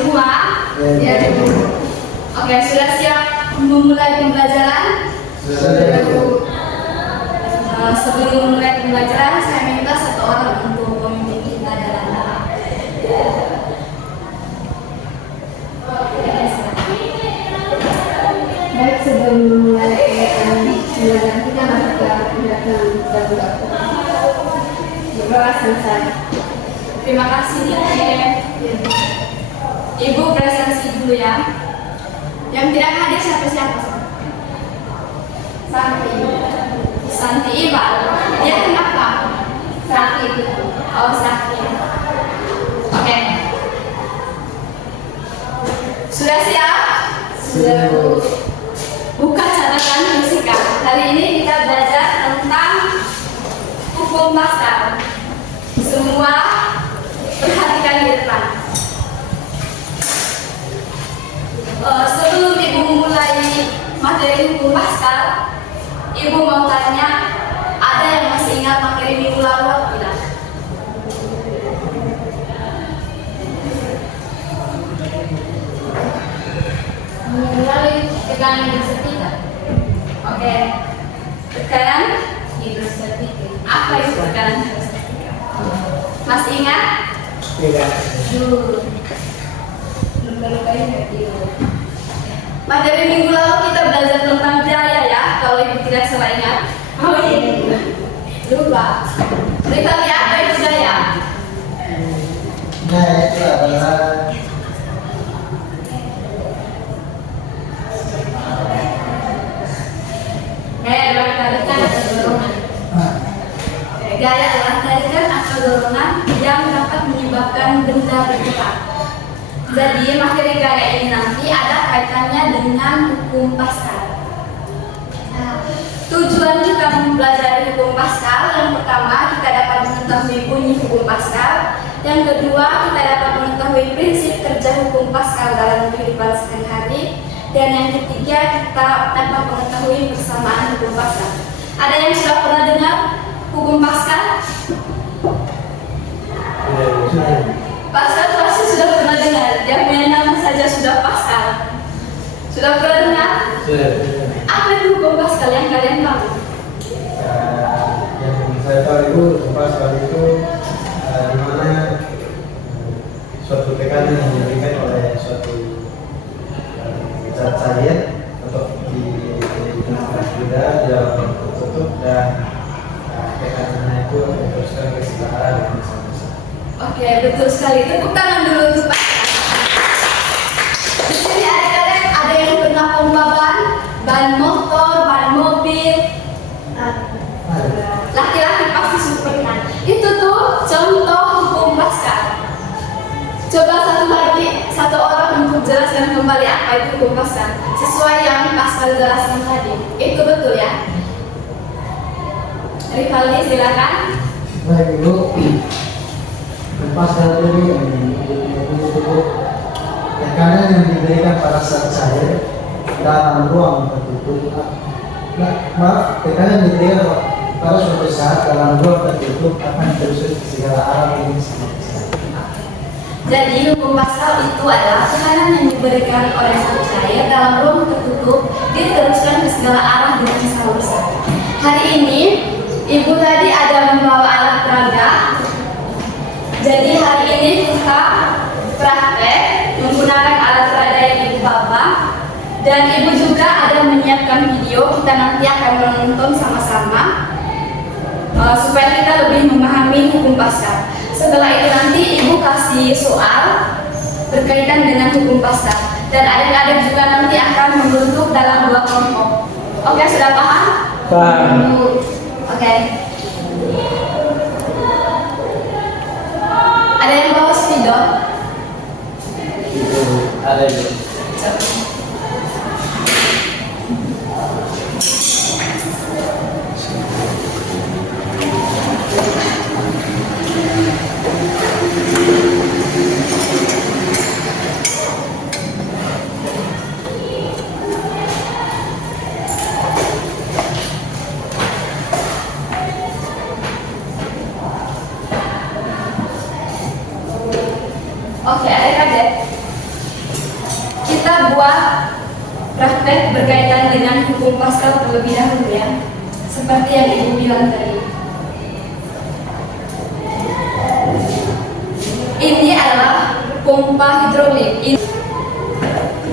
semua? Ya. Oke, sudah siap memulai pembelajaran? Sudah. Sebelum memulai pembelajaran, saya minta satu orang untuk memimpin kita dalam doa. Baik, sebelum memulai pembelajaran kita, mari kita mendengarkan berdoa. Berdoa selesai. Terima kasih Ibu presentasi dulu ya. Yang tidak hadir siapa-siapa? Santi Iqbal. Dia kenapa? Sakit. Oh, sakit. Oke. Sudah siap? Sudah. Buka catatan fisika. Hari ini kita belajar tentang hukum Pascal. Semua perhatikan di depan. Sebelum Ibu memulai materi hukum Pascal, Ibu mau tanya, ada yang masih ingat materi minggu lalu atau tidak? Minggu lalu tekanan hidrostatika. Oke. Tekanan hidrostatika. Apa itu tekanan hidrostatika? Masih ingat? Tidak. Materi minggu lalu kita belajar tentang daya ya, kalau Ibu tidak salah ingat. Oh iya, lupa. Kita lihat apa itu daya. Daya itu adalah tarikan atau dorongan. Gaya adalah tarikan atau dorongan yang dapat menyebabkan benda bergerak. Jadi materi gaya ini nanti ada kaitannya dengan hukum Pascal. Tujuan kita mempelajari hukum Pascal, yang pertama kita dapat mengetahui bunyi hukum Pascal, yang kedua kita dapat mengetahui prinsip kerja hukum Pascal dalam kehidupan sehari-hari, dan yang ketiga kita dapat mengetahui persamaan hukum Pascal. Ada yang sudah pernah dengar hukum Pascal? Pascal pasti sudah pernah dengar. Dia punya nama saja sudah Pascal. Sudah pernah dengar? Sudah. Apa itu hukum Pascal yang kalian tahu? Yang saya tahu itu Pascal itu di mana suatu tekanan yang diberikan oleh suatu zat cair untuk digunakan beda di dalam tertutup, dan tekanannya itu diteruskan ke sebelah arah dengan sama-sama. Oke, betul sekali. Tepuk tangan dulu untuk Pascal. Di sini ada yang pernah pompa ban motor, ban mobil. Laki-laki pasti sudah pernah. Itu tuh contoh hukum Pascal. Coba satu orang untuk jelaskan kembali apa itu hukum Pascal sesuai yang Pascal jelaskan tadi. Itu betul ya? Rivaldi silakan. Baik Ibu, Pascal ini tekanan yang diberikan pada zat cair dalam ruang tertutup. Tekanan yang diberikan pada suatu saat dalam ruang tertutup akan terus ke segala arah dengan sangat besar. Jadi hukum Pascal itu adalah tekanan yang diberikan oleh zat cair dalam ruang tertutup diteruskan ke segala arah dengan sangat besar. Hari ini Ibu tadi ada membawa alat peraga. Jadi hari ini kita praktek menggunakan alat peraga yang Ibu bawa, dan Ibu juga ada menyiapkan video. Kita nanti akan menonton sama-sama supaya kita lebih memahami hukum Pascal. Setelah itu nanti Ibu kasih soal berkaitan dengan hukum Pascal, dan adik-adik juga nanti akan membentuk dalam 2 kelompok. Oke, sudah paham? Paham. Oke. Ada yang bawa spidol? Ada Ibu. Oke, adik-adik. praktek berkaitan dengan hukum Pascal terlebih dahulu ya, seperti yang Ibu bilang tadi. Ini adalah pompa hidrolik.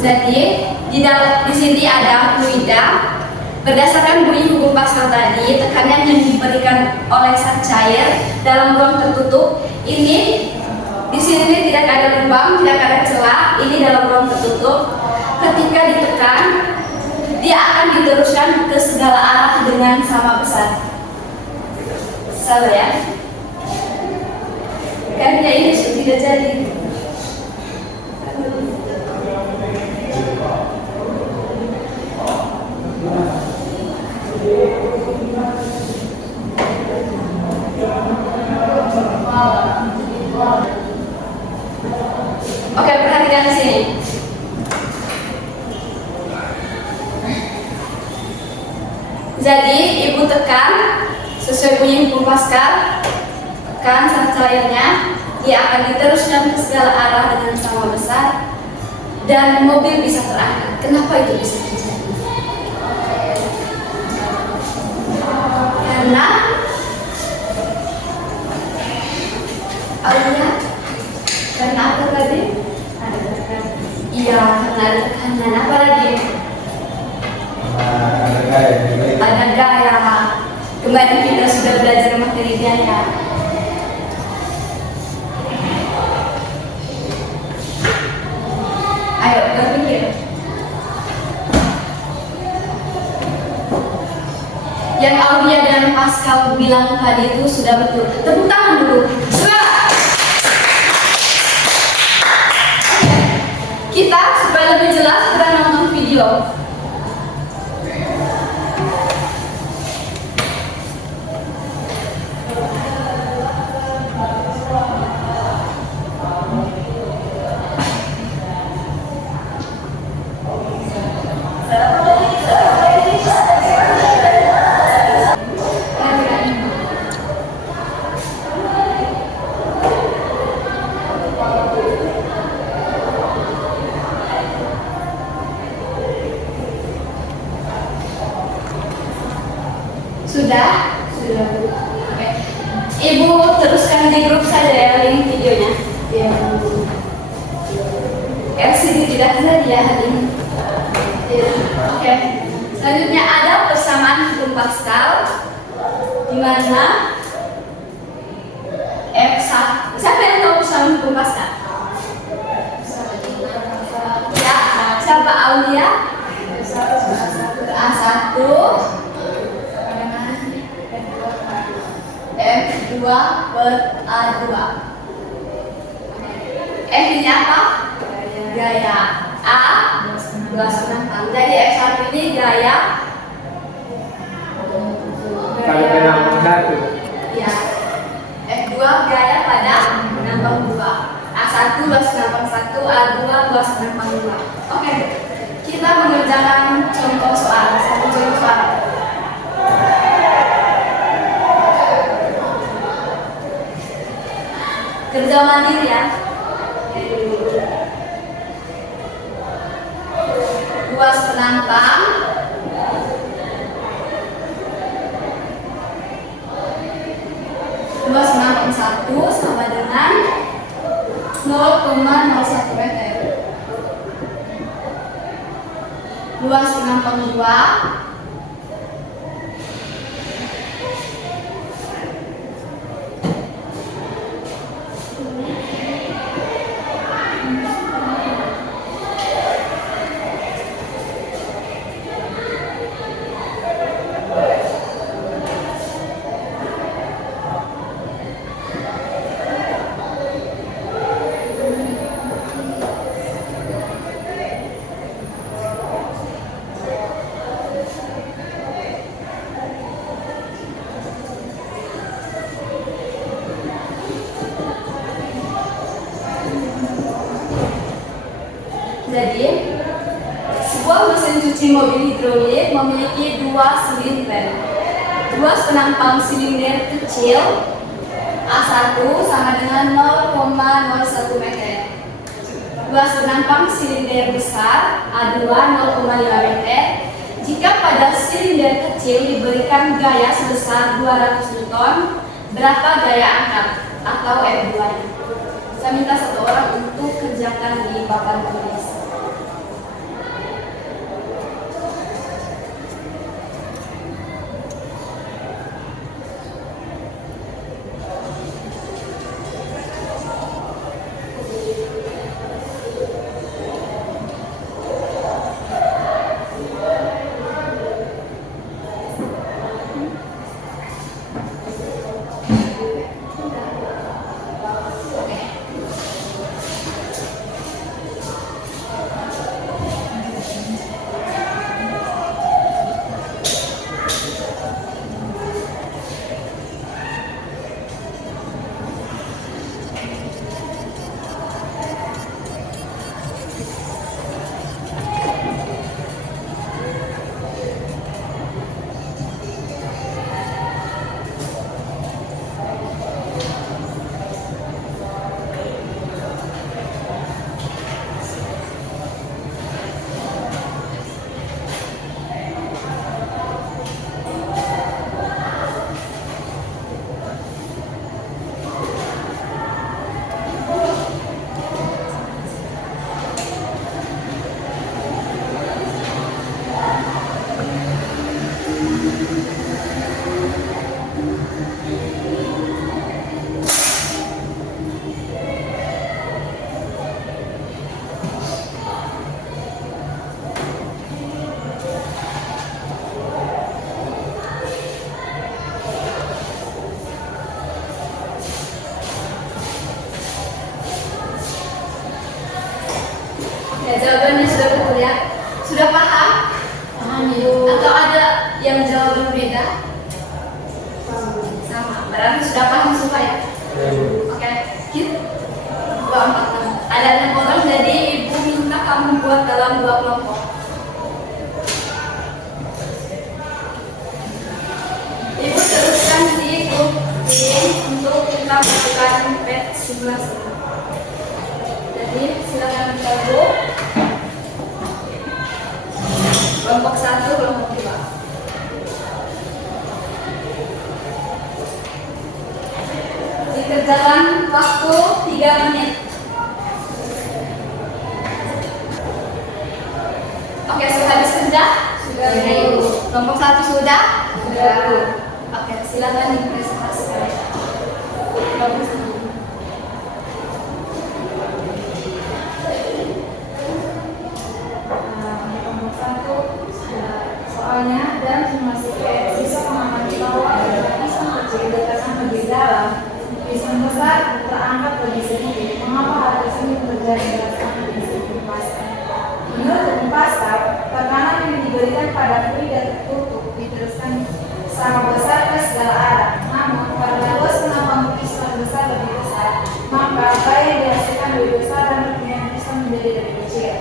Jadi di sini ada fluida. Berdasarkan bunyi hukum Pascal tadi, tekanan yang diberikan oleh zat cair dalam ruang tertutup ini di sini tidak ada lubang, tidak ada celah. Ini dalam ruang tertutup. Ketika ditekan, dia akan diteruskan ke segala arah dengan sama besar. Salah ya? Karena ini tidak jadi. Oke, perhatikan di sini. Jadi, Ibu tekan sesuai bunyi hukum Pascal, tekan zat cairnya, dia akan diteruskan ke segala arah dengan sama besar, dan mobil bisa terangkat. Kenapa itu bisa terjadi? Karena karena apa tadi? Ada tekanan. Iya, karena ada tekanan. Apa lagi? Ada gaya. Ada gaya. Kemarin kita sudah belajar materi gaya. Ayo berpikir. Yang Aulia dan Pascal bilang tadi itu sudah betul. Tepuk tangan dulu. Kita supaya lebih jelas kita nonton video. Sudah? Sudah. Oke. Ibu teruskan di grup saja ya link videonya. Ya. LCD tidak jadi ya hari ini. Oke. Selanjutnya ada persamaan hukum Pascal di mana F1. Siapa yang tahu persamaan hukum Pascal? Ya, siapa Aulia? A1 F2 per A2. F ini apa? Gaya. A luas penantang. Jadi F1 ini gaya. Kalau penambang satu. Ya. F2 gaya pada penambang 2. A1 luas penambang 1, A2 luas penambang 2. Oke. Kita mengerjakan contoh soal. Satu contoh soal. Kerja mandiri ya. Luas penantang luas penantang 1 sama dengan 0,01 meter. Luas penantang 2 Jadi, sebuah mesin cuci mobil hidrolik memiliki 2 silinder. Luas penampang silinder kecil A1 sama dengan 0,01 meter. luas penampang silinder besar A2 0,5 meter. Jika pada silinder kecil diberikan gaya sebesar 200 Newton, berapa gaya angkat atau F2 nya? Saya minta satu orang untuk kerjakan di papan tulis. Ya, jawabannya sudah betul ya. Sudah paham? Paham Ibu. Atau ada yang jawaban beda? Sama. Berarti sudah paham semua ya? Oke. Kita ada 6 orang, jadi Ibu minta kamu buat dalam 2 kelompok. Ibu teruskan di grup B untuk kita melakukan PET simulasi. Jadi silakan bergabung. Kelompok 1, kelompok 2. Dikerjakan waktu 3 menit. Oke, sudah habis kerja? Sudah, Ibu. Kelompok 1 sudah? Sudah, Bu. Oke, silakan dipresentasikan. Kelompok 1. Nomor 1 soalnya dan simulasi PS bisa mengamati bahwa ada piston kecil dekatkan lebih dalam, piston besar terangkat lebih sedikit. Mengapa hal tersebut terjadi berdasarkan prinsip Pascal? Menurut Pascal, tekanan yang diberikan pada fluid tertutup diteruskan sama besar ke segala arah. Namun karena luas penampang piston besar lebih besar, maka gaya yang dihasilkan lebih besar dan perpindahan piston menjadi lebih kecil.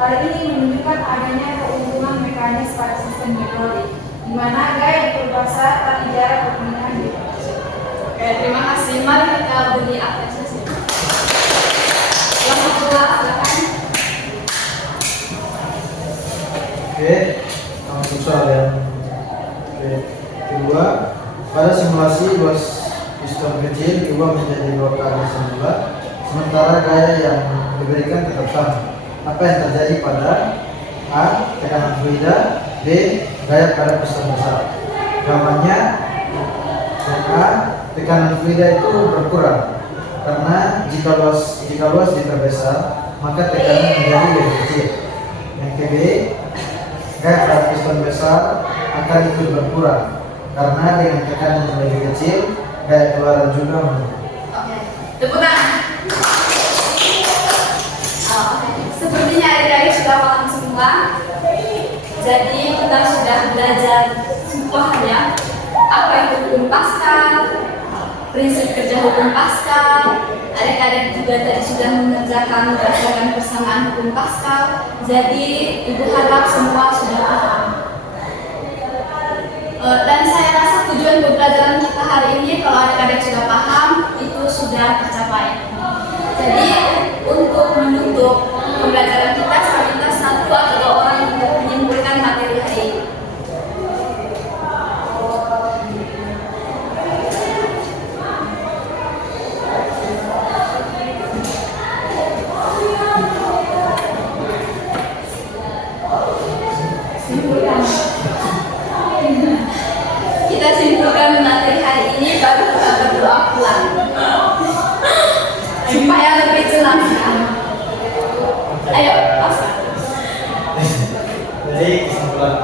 Hal ini menunjukkan adanya keuntungan mekanis pada sistem hidrolik, di mana gaya diperbesar tapi jarak perpindahan diperkecil. Oke, terima kasih. Mari kita beri apresiasi. Kelompok 2, silakan. Oke, langsung soal yang kedua. Pada simulasi luas piston kecil diubah menjadi 2 kali semula, sementara gaya yang diberikan tetap sama. Apa yang terjadi pada A. Tekanan fluida, B. Gaya pada piston besar. Jawabannya A. Tekanan fluida itu berkurang karena jika luas diperbesar maka tekanan menjadi lebih kecil. Yang ke B. Gaya pada piston besar akan ikut berkurang karena dengan tekanan yang lebih kecil gaya keluaran juga menurun. Oke, tepuk tangan. Sepertinya adik-adik sudah paham semua. Jadi kita sudah belajar semuanya. Apa itu hukum Pascal, prinsip kerja hukum Pascal. Adik-adik juga tadi sudah mengerjakan berdasarkan persamaan hukum Pascal. Jadi ibu harap semua sudah paham. Dan saya rasa tujuan pembelajaran kita hari ini, kalau adik-adik sudah paham, itu sudah tercapai. Jadi untuk menutup Jadi kesimpulan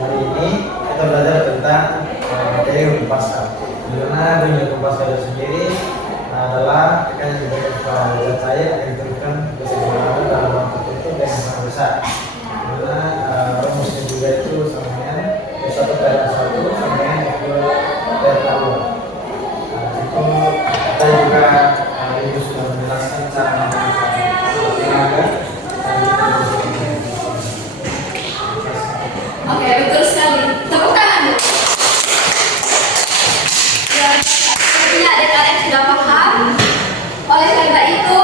hari ini kita belajar tentang materi hukum pasal. Di mana bunyi hukum pasal itu sendiri adalah tekan yang diberikan kepada zat cair yang ditentukan keseimbangan dalam waktu tertentu dan yang sangat besar. Di mana rumusnya juga itu sama dengan satu per satu sama dengan per dua. Itu kita juga itu sudah menjelaskan cara menggunakan tenaga. Oke, betul sekali. Tepuk tangan. Ya, sepertinya adik-adik sudah paham. Oleh karena itu,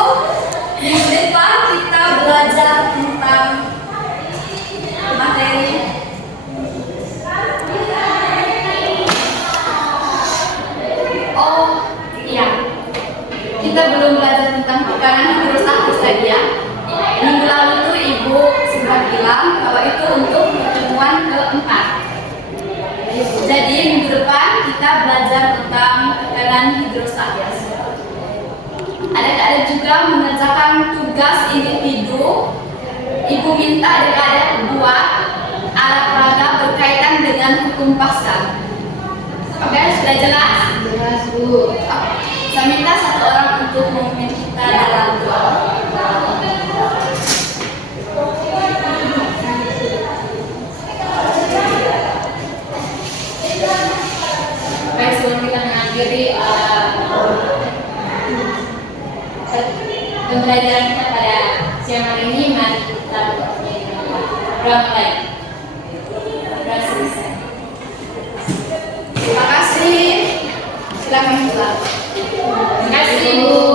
minggu depan kita belajar tentang materi iya. Kita belum belajar tentang tekanan hidrostatis tadi ya. Minggu lalu tuh Ibu sempat bilang bahwa itu untuk pertemuan keempat. Jadi minggu depan kita belajar tentang tekanan hidrostatis. Adik-adik juga mengerjakan tugas individu. Ibu minta adik-adik buat alat peraga berkaitan dengan hukum pasal. Oke, sudah jelas? Jelas, Bu. Saya minta satu orang untuk memimpin kita dalam doa. Baik, sebelum kita mengakhiri pembelajaran kita pada siang hari ini, mari kita berdoa mulai. Terima kasih. Silakan pulang. Terima kasih, Bu.